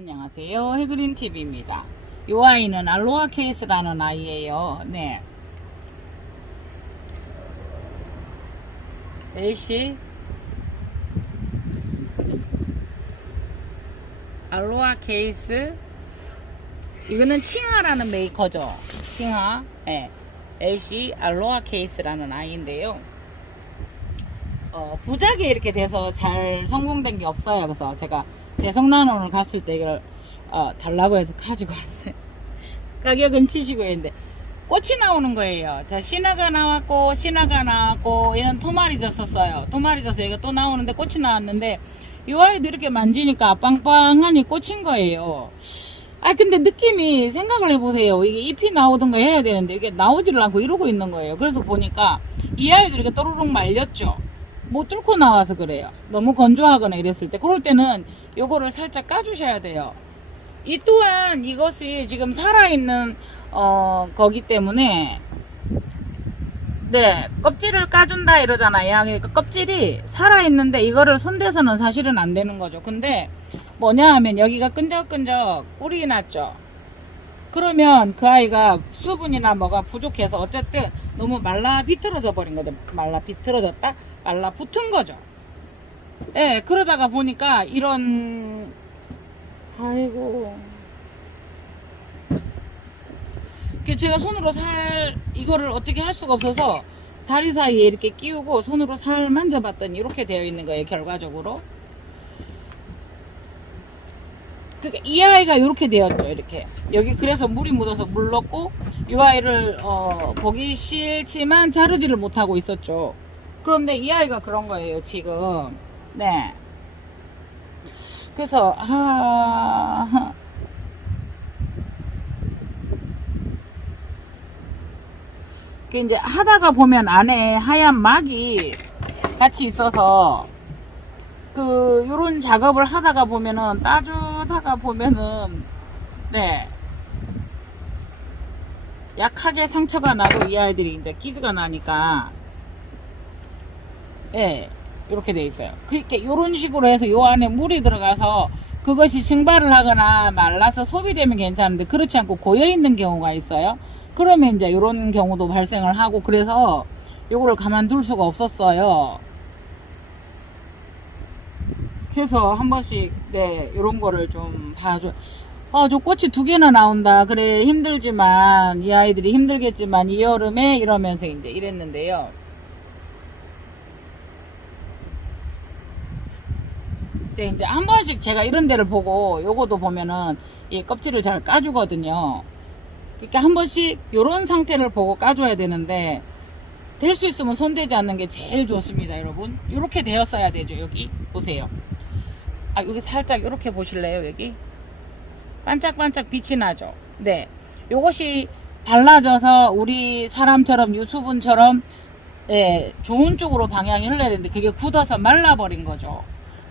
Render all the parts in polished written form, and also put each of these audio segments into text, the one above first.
안녕하세요. 해그린TV입니다. 이 아이는 알로하 케이스라는 아이예요. 네. LC 알로하 케이스. 이거는 칭하라는 메이커죠. 칭하. 네. LC 알로하 케이스라는 아이인데요. 부작이 이렇게 돼서 잘 성공된 게 없어요. 그래서 제가 대성난원을 갔을 때 이걸 달라고 해서 가지고 왔어요. 가격은 79엔인데 꽃이 나오는 거예요. 자, 신화가 나왔고 얘는 토마리 졌었어요. 토마리 져서 얘가 또 나오는데 꽃이 나왔는데 이 아이도 이렇게 만지니까 빵빵하니 꽂힌 거예요. 근데 느낌이, 생각을 해보세요. 이게 잎이 나오던가 해야 되는데 이게 나오지를 않고 이러고 있는 거예요. 그래서 보니까 이 아이도 이렇게 또르륵 말렸죠. 못 뚫고 나와서 그래요. 너무 건조하거나 이랬을 때, 그럴 때는 요거를 살짝 까주셔야 돼요. 이 또한 이것이 지금 살아있는 거기 때문에, 네, 껍질을 까준다 이러잖아요. 그러니까 껍질이 살아있는데 이거를 손대서는 사실은 안 되는 거죠. 근데 뭐냐 하면 여기가 끈적끈적 꿀이 났죠. 그러면 그 아이가 수분이나 뭐가 부족해서 어쨌든 너무 말라 비틀어져 버린 거죠. 말라 비틀어졌다? 말라 붙은 거죠. 네, 그러다가 보니까 이런, 아이고. 제가 손으로 이거를 어떻게 할 수가 없어서 다리 사이에 이렇게 끼우고 손으로 살 만져봤더니 이렇게 되어 있는 거예요, 결과적으로. 그러니까 이 아이가 이렇게 되었죠. 이렇게 여기 그래서 물이 묻어서 물 넣고 이 아이를 보기 싫지만 자르지를 못하고 있었죠. 그런데 이 아이가 그런 거예요 지금. 네. 그래서 이제 하다가 보면 안에 하얀 막이 같이 있어서 요런 작업을 하다가 보면은, 따주다가 보면은, 네, 약하게 상처가 나고 이 아이들이 이제 기즈가 나니까, 예, 이렇게 돼 있어요. 그렇게 요런 식으로 해서 요 안에 물이 들어가서 그것이 증발을 하거나 말라서 소비되면 괜찮은데 그렇지 않고 고여 있는 경우가 있어요. 그러면 이제 요런 경우도 발생을 하고, 그래서 요거를 가만둘 수가 없었어요. 그래서 한 번씩, 네, 요런 거를 좀 봐줘. 저 꽃이 2개나 나온다. 그래, 힘들지만, 이 아이들이 힘들겠지만, 이 여름에 이러면서 이제 이랬는데요. 네, 이제 한 번씩 제가 이런 데를 보고, 요거도 보면은, 이 껍질을 잘 까주거든요. 그러니까 한 번씩 요런 상태를 보고 까줘야 되는데, 될 수 있으면 손대지 않는 게 제일 좋습니다, 여러분. 요렇게 되었어야 되죠, 여기. 보세요. 여기 살짝 이렇게 보실래요? 여기 반짝반짝 빛이 나죠. 네, 요것이 발라져서 우리 사람처럼 유수분처럼, 네, 좋은 쪽으로 방향이 흘러야 되는데 그게 굳어서 말라버린 거죠.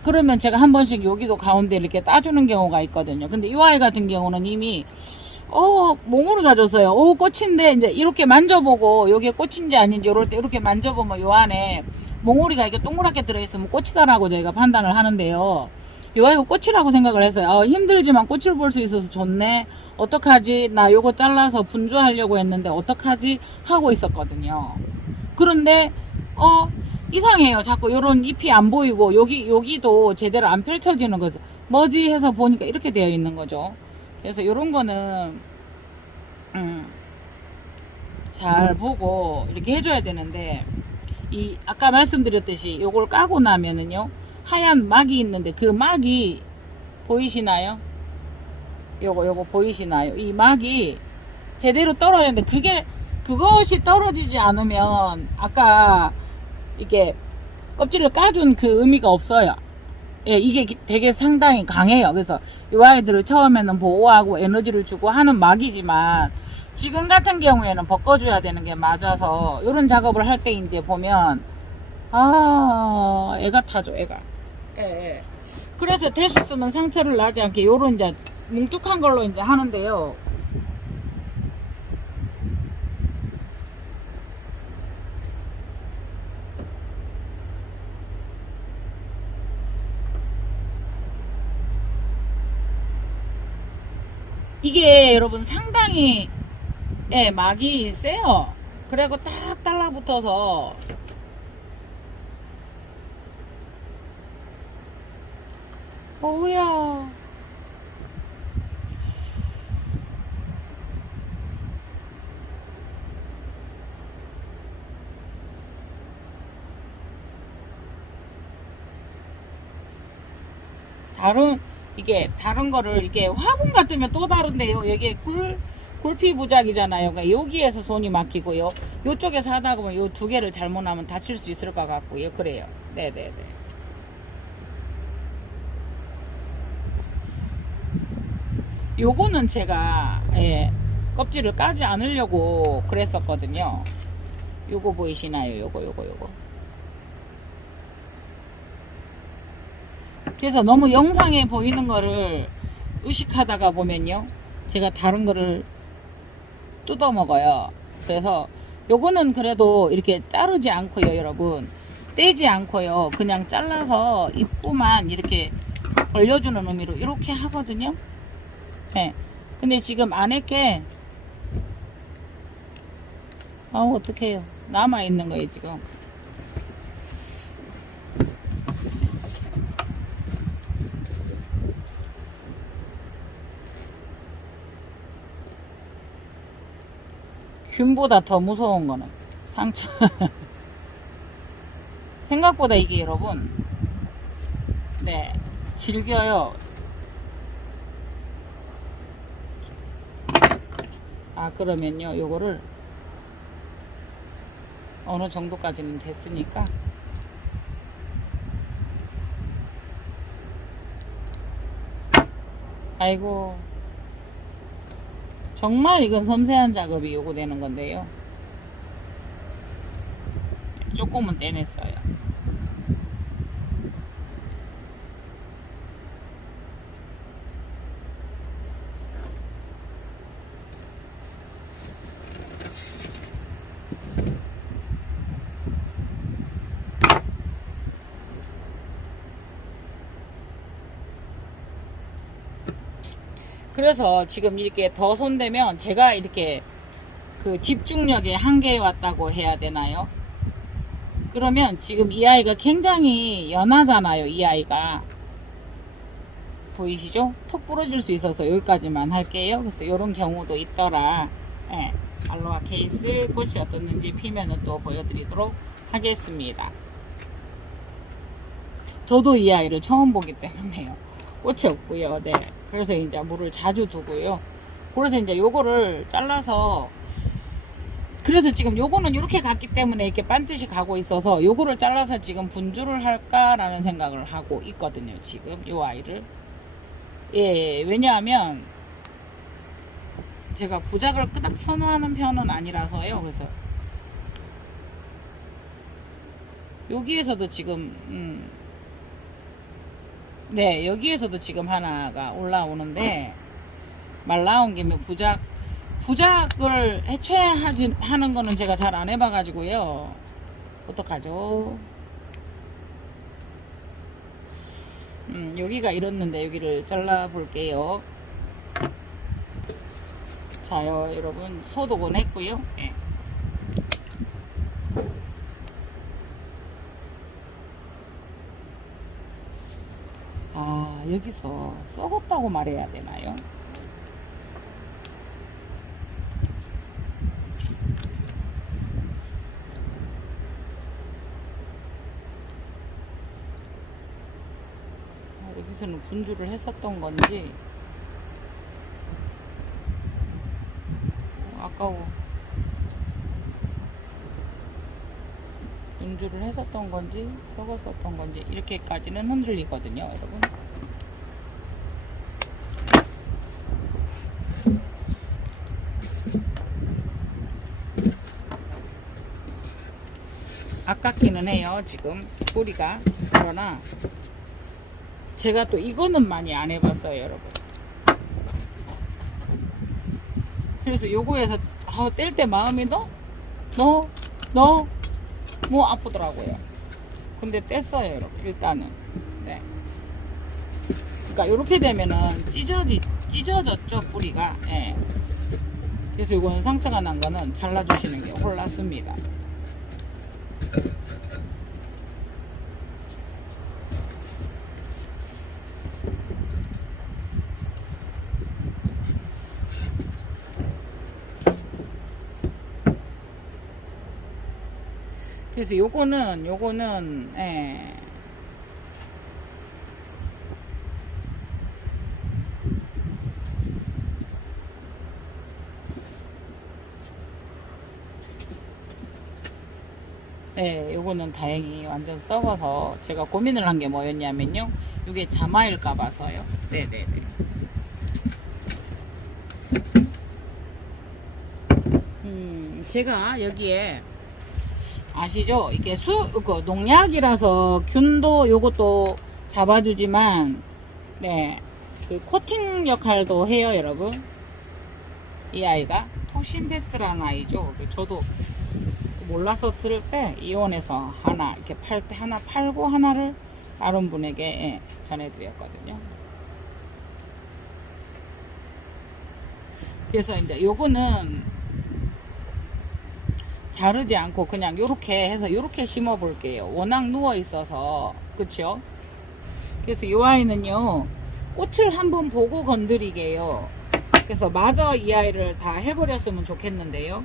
그러면 제가 한 번씩 여기도 가운데 이렇게 따주는 경우가 있거든요. 근데 이 아이 같은 경우는 이미 몽으로 가졌어요. 꽃인데 이제 이렇게 만져보고 요게 꽃인지 아닌지 요럴 때 이렇게 만져보면 요 안에 몽우리가 이게 동그랗게 들어있으면 꽃이다라고 저희가 판단을 하는데요. 요 아이가 꽃이라고 생각을 했어요. 힘들지만 꽃을 볼 수 있어서 좋네. 어떡하지? 나 요거 잘라서 분주하려고 했는데 어떡하지? 하고 있었거든요. 그런데 이상해요. 자꾸 요런 잎이 안 보이고 여기도 제대로 안 펼쳐지는 거죠. 뭐지 해서 보니까 이렇게 되어 있는 거죠. 그래서 요런 거는 잘 보고 이렇게 해줘야 되는데, 아까 말씀드렸듯이 요걸 까고 나면은요, 하얀 막이 있는데 그 막이 보이시나요? 요거 보이시나요? 이 막이 제대로 떨어졌는데 그것이 떨어지지 않으면 아까 이게 껍질을 까준 그 의미가 없어요. 예, 이게 되게 상당히 강해요. 그래서 이 아이들을 처음에는 보호하고 에너지를 주고 하는 막이지만 지금 같은 경우에는 벗겨줘야 되는 게 맞아서, 이런 작업을 할 때 이제 보면 애가 타죠, 애가. 예. 그래서 될 수 있으면 상처를 나지 않게 요런 이제 뭉툭한 걸로 이제 하는데요. 이게 여러분 상당히 예, 막이 세요. 그리고 딱 달라붙어서 어우야. 이게 다른 거를 이게 화분 같으면 또 다른데요. 여기에 굴피 부작이잖아요. 그러니까 여기에서 손이 막히고요. 요쪽에서 하다 보면 요 두 개를 잘못하면 다칠 수 있을 것 같고요. 그래요. 네네네. 요거는 제가 예, 껍질을 까지 않으려고 그랬었거든요. 요거 보이시나요? 요거. 그래서 너무 영상에 보이는 거를 의식하다가 보면요, 제가 다른 거를 뜯어 먹어요. 그래서 요거는 그래도 이렇게 자르지 않고요, 여러분, 떼지 않고요, 그냥 잘라서 입구만 이렇게 벌려주는 의미로 이렇게 하거든요. 네. 근데 지금 안에 게 어떡해요, 남아 있는 거예요 지금. 균보다 더 무서운 거는 상처. 생각보다 이게 여러분, 네, 질겨요. 그러면요, 요거를 어느 정도까지는 됐으니까 아이고, 정말 이건 섬세한 작업이 요구되는 건데요, 조금은 떼냈어요. 그래서 지금 이렇게 더 손대면 제가 이렇게 그 집중력의 한계에 왔다고 해야 되나요? 그러면 지금 이 아이가 굉장히 연하잖아요. 이 아이가 보이시죠? 톡 부러질 수 있어서 여기까지만 할게요. 그래서 이런 경우도 있더라. 예, 알로하 케이스 꽃이 어떻는지 피면은 또 보여드리도록 하겠습니다. 저도 이 아이를 처음 보기 때문에요, 꽃이 없고요. 네, 그래서 이제 물을 자주 두고요. 그래서 이제 요거를 잘라서, 그래서 지금 요거는 이렇게 갔기 때문에 이렇게 반듯이 가고 있어서 요거를 잘라서 지금 분주를 할까라는 생각을 하고 있거든요. 지금 요 아이를. 예, 왜냐하면 제가 부작을 끄덕 선호하는 편은 아니라서요. 그래서 여기에서도 지금 네, 여기에서도 지금 하나가 올라오는데, 말 나온 김에 부작을 애초에 하는 거는 제가 잘 안 해봐가지고요. 어떡하죠? 여기가 이렇는데 여기를 잘라 볼게요. 자요, 여러분, 소독은 했고요. 네. 여기서 썩었다고 말해야 되나요? 여기서는 분주를 했었던 건지 아까워. 분주를 했었던 건지 썩었었던 건지 이렇게까지는 흔들리거든요, 여러분. 아깝기는 해요, 지금 뿌리가. 그러나 제가 또 이거는 많이 안 해봤어요, 여러분. 그래서 요거에서 뗄 때 마음이 뭐 아프더라고요. 근데 뗐어요, 여러분. 일단은. 네. 그러니까 그러니까 이렇게 되면은 찢어졌죠 뿌리가. 예. 그래서 이거는 상처가 난 거는 잘라주시는 게 홀랐습니다. 그래서 요거는 예. 네, 요거는 다행히 완전 썩어서 제가 고민을 한 게 뭐였냐면요. 이게 자마일까 봐서요. 네네네. 제가 여기에 아시죠? 이게 그 농약이라서 균도 요것도 잡아주지만, 네, 그 코팅 역할도 해요, 여러분. 이 아이가 톡신베스트라는 아이죠. 저도 몰라서 들을 때 이온에서 하나 이렇게 팔 때 하나 팔고 하나를 다른 분에게 예, 전해드렸거든요. 그래서 이제 요거는 자르지 않고 그냥 요렇게 해서 요렇게 심어 볼게요. 워낙 누워 있어서 그쵸? 그래서 이 아이는요 꽃을 한번 보고 건드리게요. 그래서 마저 이 아이를 다 해버렸으면 좋겠는데요.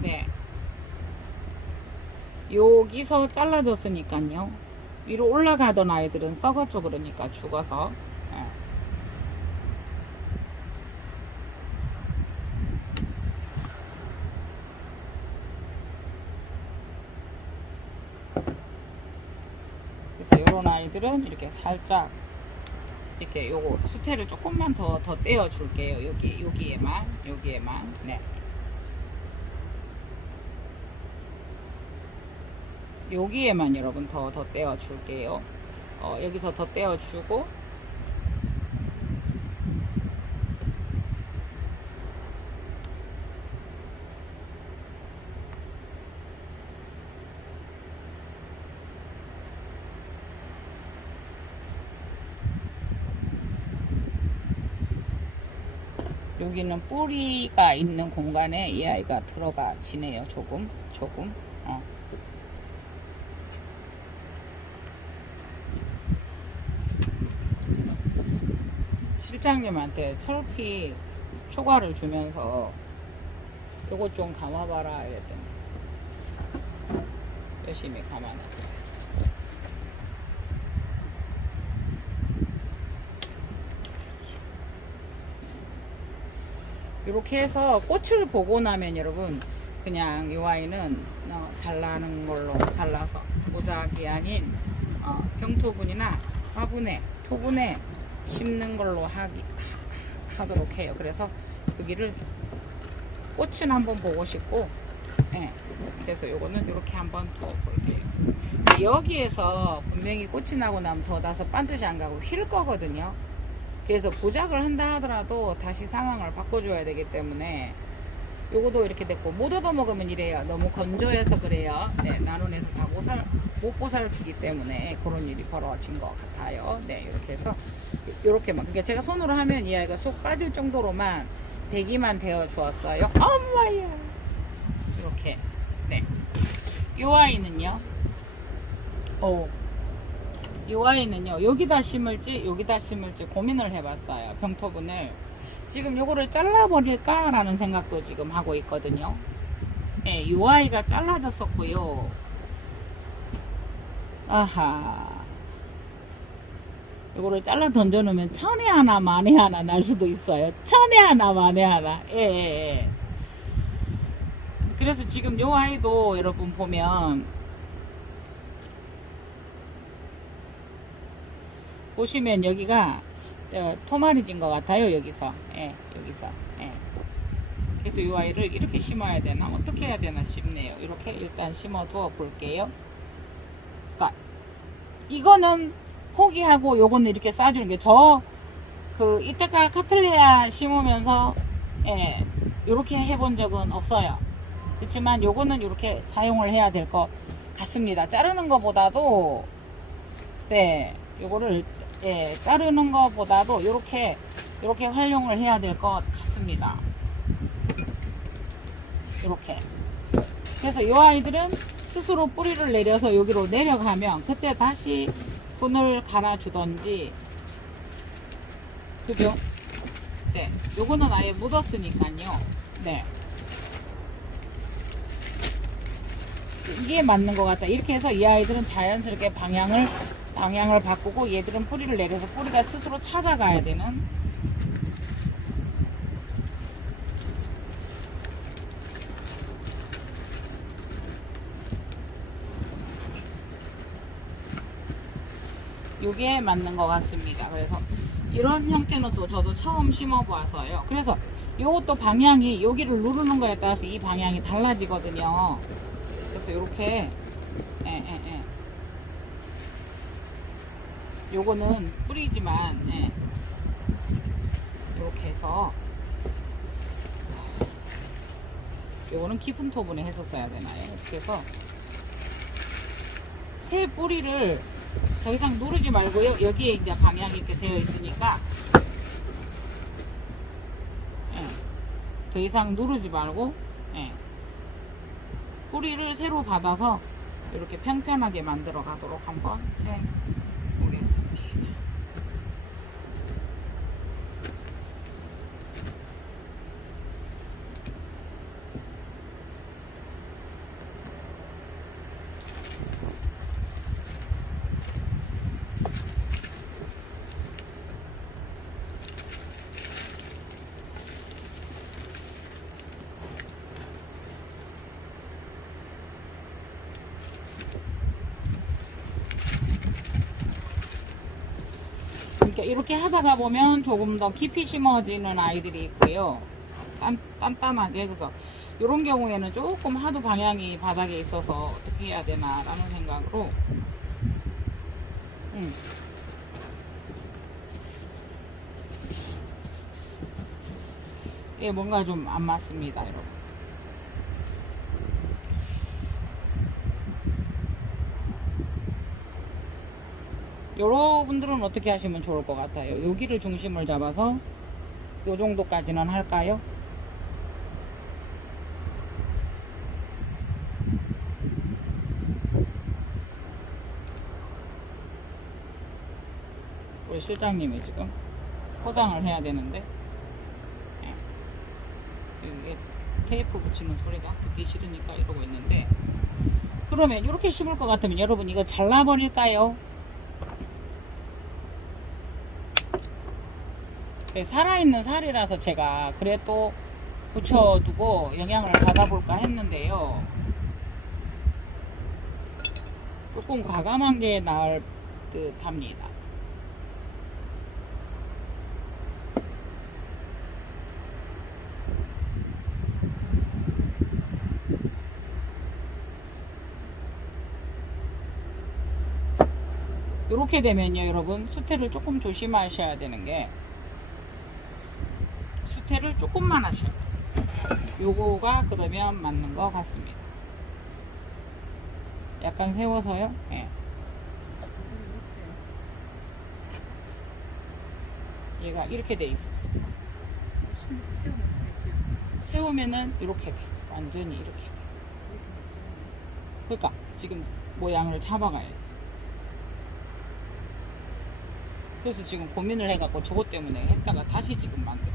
네. 여기서 잘라졌으니까요. 위로 올라가던 아이들은 썩었죠. 그러니까 죽어서. 네. 그래서 이런 아이들은 이렇게 살짝 이렇게 요거 수태를 조금만 더 떼어 줄게요. 여기에만 네. 여기에만 여러분 더 떼어 줄게요. 여기서 더 떼어 주고 여기는 뿌리가 있는 공간에 이 아이가 들어가 지네요. 조금 실장님한테 철피 초과를 주면서 요거 좀 감아봐라 이랬더니 열심히 감아놨어요. 이렇게 해서 꽃을 보고 나면 여러분 그냥 이 아이는 잘라는 걸로 잘라서 모작이 아닌 병토분이나 화분에 토분에 심는 걸로 하도록 해요. 그래서 여기를 꽃은 한번 보고 싶고 네. 그래서 요거는 이렇게 한번 두어 볼게요. 여기에서 분명히 꽃이 나고 나면 더 나서 반드시 안 가고 휠 거거든요. 그래서 보작을 한다 하더라도 다시 상황을 바꿔줘야 되기 때문에 요거도 이렇게 됐고 못 얻어먹으면 이래요. 너무 건조해서 그래요. 네, 나눈에서 다 못 보살피기 때문에 그런 일이 벌어진 것 같아요. 네, 이렇게 해서 요렇게만 그러니까 제가 손으로 하면 이 아이가 쏙 빠질 정도로만 대기만 되어 주었어요. 엄마야 이렇게. 네, 요 아이는요 이 아이는요 여기다 심을지 여기다 심을지 고민을 해봤어요. 병토분을 지금 요거를 잘라버릴까 라는 생각도 지금 하고 있거든요. 네, 이 아이가 잘라졌었고요. 아하 요거를 잘라 던져놓으면 천에 하나 만에 하나 날 수도 있어요. 천에 하나 만에 하나. 예. 그래서 지금 요 아이도 여러분 보면 보시면 여기가 토마리진 것 같아요. 여기서 여기서 그래서 이 아이를 이렇게 심어야 되나 어떻게 해야 되나 싶네요. 이렇게 일단 심어 두어 볼게요. 그러니까 이거는 포기하고 요거는 이렇게 싸주는 게 이때까 카틀레아 심으면서 이렇게 해본 적은 없어요. 그렇지만 요거는 이렇게 사용을 해야 될 것 같습니다. 자르는 것보다도 네 요거를 예, 자르는 것보다도 이렇게 활용을 해야 될 것 같습니다. 이렇게. 그래서 이 아이들은 스스로 뿌리를 내려서 여기로 내려가면 그때 다시 분을 갈아주던지, 그죠? 네, 요거는 아예 묻었으니까요. 네, 이게 맞는 것 같다. 이렇게 해서 이 아이들은 자연스럽게 방향을 바꾸고, 얘들은 뿌리를 내려서 뿌리가 스스로 찾아가야 되는. 요게 맞는 것 같습니다. 그래서 이런 형태는 또 저도 처음 심어봐서요. 그래서 요것도 방향이 여기를 누르는 거에 따라서 이 방향이 달라지거든요. 그래서 이렇게 요거는 뿌리지만 이렇게 해서, 요거는 깊은 토분에 했었어야 되나요? 이렇게 해서 새 뿌리를 더 이상 누르지 말고요. 여기에 이제 방향이 이렇게 되어 있으니까 더 이상 누르지 말고 뿌리를 새로 받아서 이렇게 평평하게 만들어 가도록 한번 해 보겠습니다. 그러니까 이렇게 하다가 보면 조금 더 깊이 심어지는 아이들이 있고요. 단단하게. 그래서 이런 경우에는 조금 하도 방향이 바닥에 있어서 어떻게 해야 되나 라는 생각으로 예, 뭔가 좀 안 맞습니다, 여러분. 여러분들은 어떻게 하시면 좋을 것 같아요? 여기를 중심을 잡아서 요 정도까지는 할까요? 우리 실장님이 지금 포장을 해야 되는데 이게 테이프 붙이는 소리가 듣기 싫으니까 이러고 있는데, 그러면 이렇게 심을 것 같으면 여러분 이거 잘라버릴까요? 살아있는 살이라서 제가 그래 또 붙여두고 영양을 받아볼까 했는데요, 조금 과감한 게 나을 듯 합니다. 이렇게 되면요 여러분, 수태를 조금 조심하셔야 되는 게, 수태를 조금만 하셔야 돼요. 요거가 그러면 맞는 것 같습니다. 약간 세워서요. 얘가 이렇게 돼 있었어. 세우면은 이렇게 돼. 완전히 이렇게 돼. 그러니까 지금 모양을 잡아가야지. 그래서 지금 고민을 해갖고 저것 때문에 했다가 다시 지금 만들어.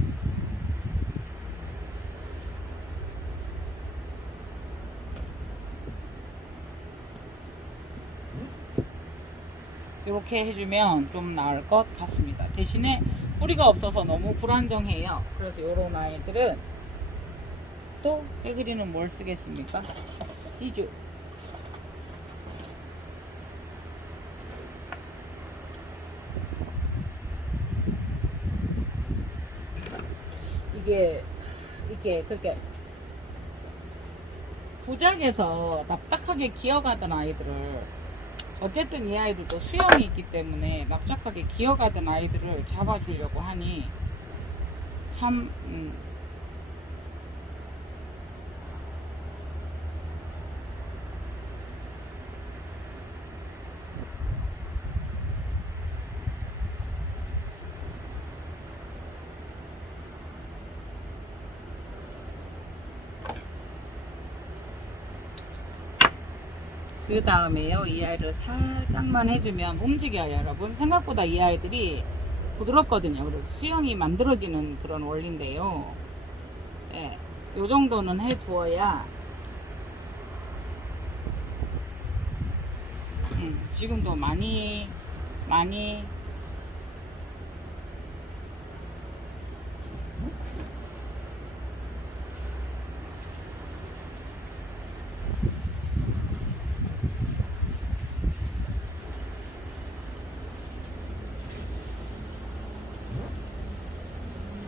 이렇게 해주면 좀 나을 것 같습니다. 대신에 뿌리가 없어서 너무 불안정해요. 그래서 이런 아이들은 또 해그리는 뭘 쓰겠습니까? 찌주. 이게 그렇게 부작에서 납작하게 기어가던 아이들을, 어쨌든 이 아이들도 수영이 있기 때문에 납작하게 기어가던 아이들을 잡아주려고 하니 참 그 다음에요, 이 아이를 살짝만 해주면 움직여요, 여러분. 생각보다 이 아이들이 부드럽거든요. 그래서 수영이 만들어지는 그런 원리인데요. 예, 요 정도는 해두어야 지금도 많이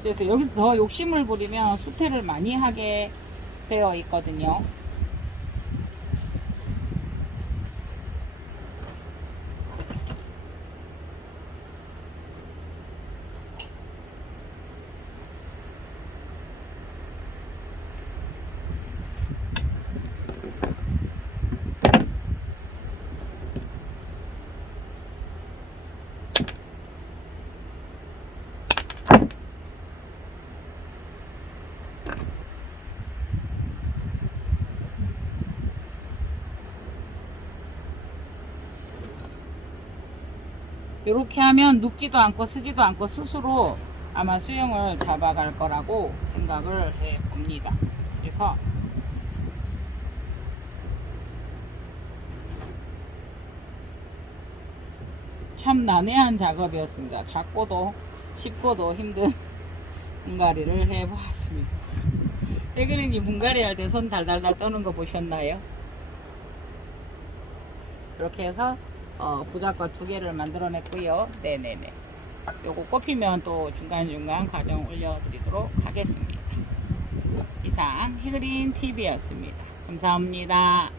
그래서 여기서 더 욕심을 부리면 수태를 많이 하게 되어 있거든요. 이렇게 하면 눕지도 않고 쓰지도 않고 스스로 아마 수영을 잡아갈 거라고 생각을 해 봅니다. 그래서 참 난해한 작업이었습니다. 작고도 쉽고도 힘든 분갈이를 해 보았습니다. 해그린이 분갈이 할 때 손 달달달 떠는 거 보셨나요? 이렇게 해서 부작과 2개를 만들어냈고요. 네네네. 요거 꼽히면 또 중간중간 과정 올려드리도록 하겠습니다. 이상 해그린 TV였습니다. 감사합니다.